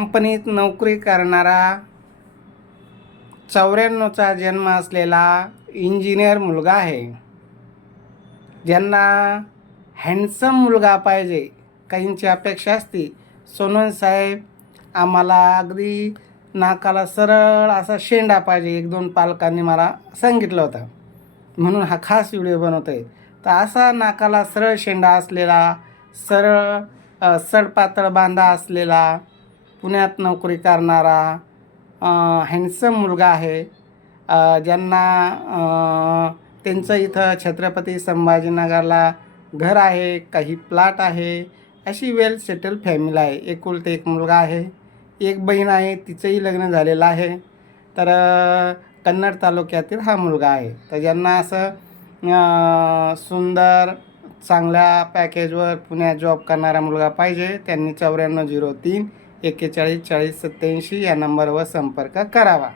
कंपनीत नोकरी करणारा 94चा जन्म असलेला इंजिनियर मुलगा आहे. ज्यांना हँडसम मुलगा पाहिजे. काहींची अपेक्षा असते, सोनवणे साहेब आम्हाला अगदी नाकाला सरळ असा शेंडा पाहिजे. 1-2 पालकांनी मला सांगितलं होतं, म्हणून हा खास व्हिडिओ बनवतो आहे. तर असा नाकाला सरळ शेंडा असलेला, सरळ सडपातळ बांधा असलेला, पुण्यात नोकरी करणारा हँडसम मुलगा आहे. ज्यांना त्यांचं इथं छत्रपती संभाजीनगरला घर आहे, काही प्लॉट आहे, अशी वेल सेटल फॅमिली आहे. एकुलते एक मुलगा आहे, एक बहीण आहे, तिचंही लग्न झालेलं आहे. तर कन्नड तालुक्यातील हा मुलगा आहे. तर ज्यांना असं सुंदर चांगल्या पॅकेजवर पुण्यात जॉब करणारा मुलगा पाहिजे, त्यांनी 9403 41 40 87 या नंबरवर संपर्क करावा.